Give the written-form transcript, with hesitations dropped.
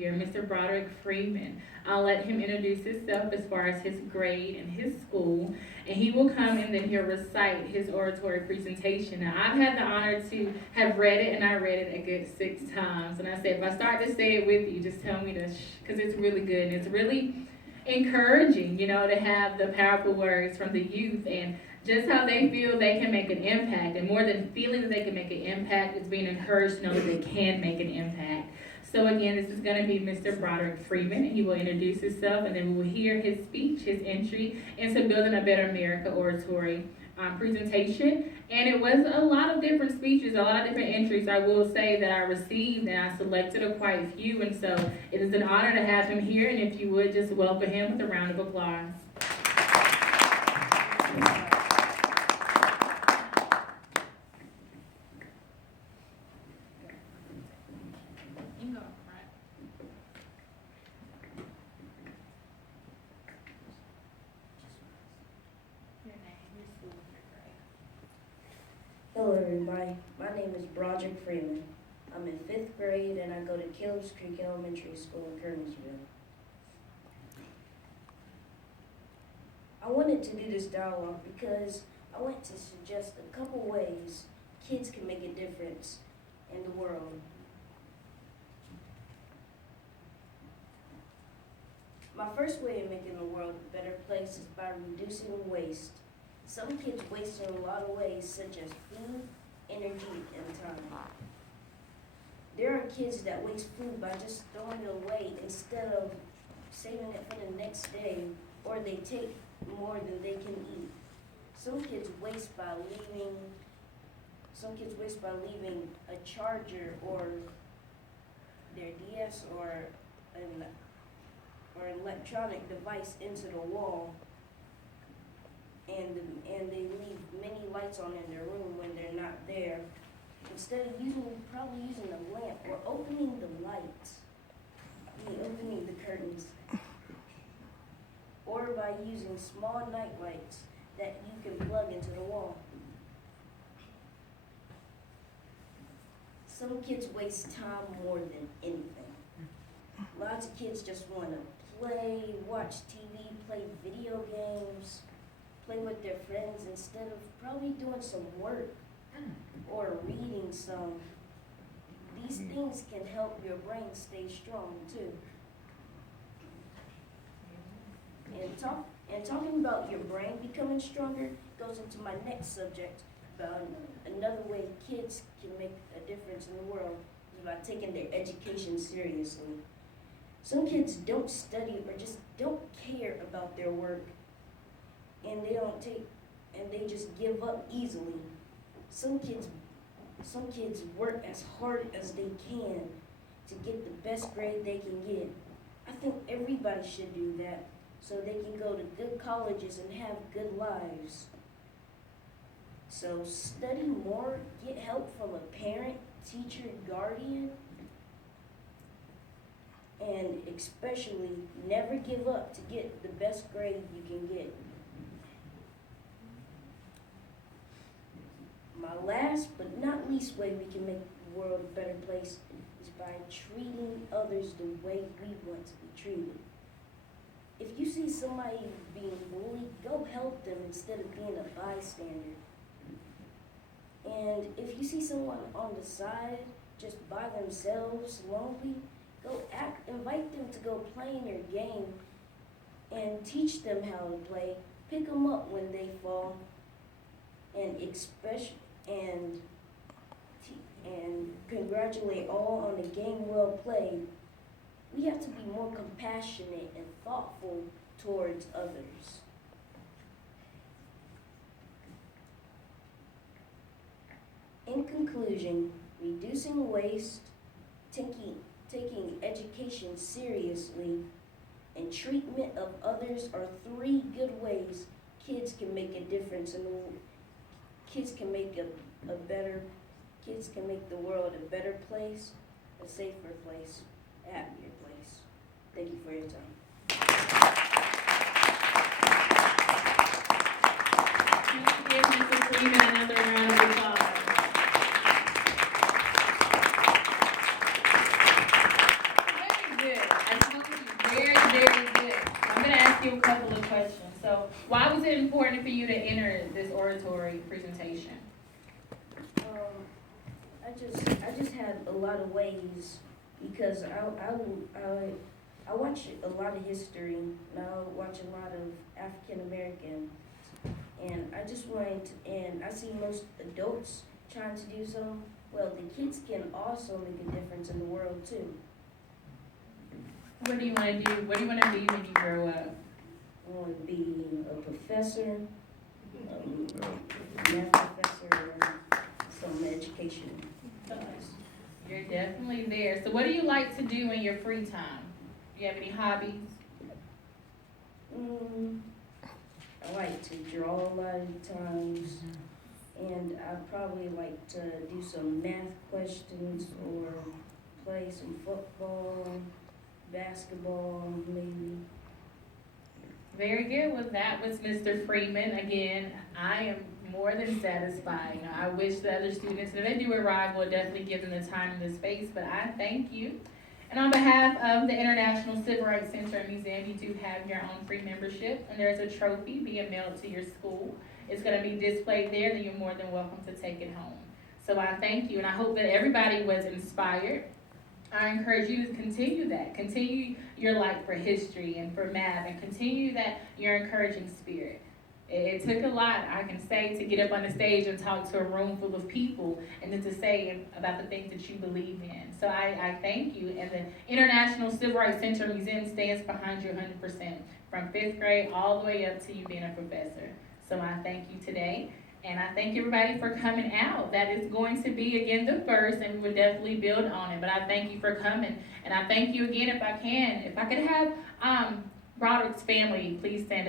here, Mr. Broderick Freeman. I'll let him introduce himself as far as his grade and his school, and he will come and then he'll recite his oratory presentation. Now, I've had the honor to have read it, and I read it a good 6 times. And I said, if I start to say it with you, just tell me to because it's really good and it's really encouraging, to have the powerful words from the youth and just how they feel they can make an impact. And more than feeling that they can make an impact, it's being encouraged to know that they can make an impact. So again, this is going to be Mr. Broderick Freeman, and he will introduce himself, and then we will hear his speech, his entry into Building a Better America oratory presentation. And it was a lot of different speeches, a lot of different entries, I will say, that I received, and I selected quite a few. And so it is an honor to have him here, and if you would just welcome him with a round of applause. Hello everybody, my name is Broderick Freeman. I'm in 5th grade and I go to Killips Creek Elementary School in Kernersville. I wanted to do this dialogue because I want to suggest a couple ways kids can make a difference in the world. My first way of making the world a better place is by reducing waste. Some kids waste in a lot of ways, such as food, energy, and time. There are kids that waste food by just throwing it away instead of saving it for the next day, or they take more than they can eat. Some kids waste by leaving a charger or their DS or an electronic device into the wall. And they leave many lights on in their room when they're not there. Instead of probably using a lamp or opening the lights, opening the curtains, or by using small night lights that you can plug into the wall. Some kids waste time more than anything. Lots of kids just want to play, watch TV, play video games, play with their friends instead of probably doing some work or reading some. These things can help your brain stay strong too. And talking about your brain becoming stronger goes into my next subject about another way kids can make a difference in the world is by taking their education seriously. Some kids don't study or just don't care about their work. And they just give up easily. Some kids work as hard as they can to get the best grade they can get. I think everybody should do that so they can go to good colleges and have good lives. So study more, get help from a parent, teacher, guardian, and especially never give up to get the best grade you can get. My last but not least way we can make the world a better place is by treating others the way we want to be treated. If you see somebody being bullied, go help them instead of being a bystander. And if you see someone on the side just by themselves, lonely, invite them to go play in your game and teach them how to play. Pick them up when they fall, and congratulate all on a game well played. We have to be more compassionate and thoughtful towards others. In conclusion, reducing waste, taking education seriously, and treatment of others are 3 good ways kids can make a difference in the world. Kids can make the world a better place, a safer place, a happier place. Thank you for your time. Let's give Mr. Freeman another round of applause. Very good. ask you a couple of questions. So, why was it important for you to enter this oratory presentation? I just had a lot of ways because I watch a lot of history and I watch a lot of African Americans, and I just wanted to, and I see most adults trying to do so. Well, the kids can also make a difference in the world too. What do you want to do? What do you want to be when you grow up? I want to be a professor, math professor, or some education. You're definitely there. So what do you like to do in your free time? Do you have any hobbies? I like to draw a lot of times, and I probably like to do some math questions or play some football, basketball, maybe. Very good. Well, that was Mr. Freeman. Again, I am more than satisfied. You know, I wish the other students, if they do arrive, we'll definitely give them the time and the space, but I thank you. And on behalf of the International Civil Rights Center and Museum, you do have your own free membership, and there's a trophy being mailed to your school. It's going to be displayed there, and you're more than welcome to take it home. So I thank you, and I hope that everybody was inspired. I encourage you to continue that. Continue your life for history and for math, and continue that your encouraging spirit. It took a lot, I can say, to get up on the stage and talk to a room full of people and then to say about the things that you believe in. So I thank you, and the International Civil Rights Center Museum stands behind you 100%, from 5th grade all the way up to you being a professor. So I thank you today. And I thank everybody for coming out. That is going to be, again, the first, and we will definitely build on it. But I thank you for coming. And I thank you again, if I could have Broderick's family, please stand up.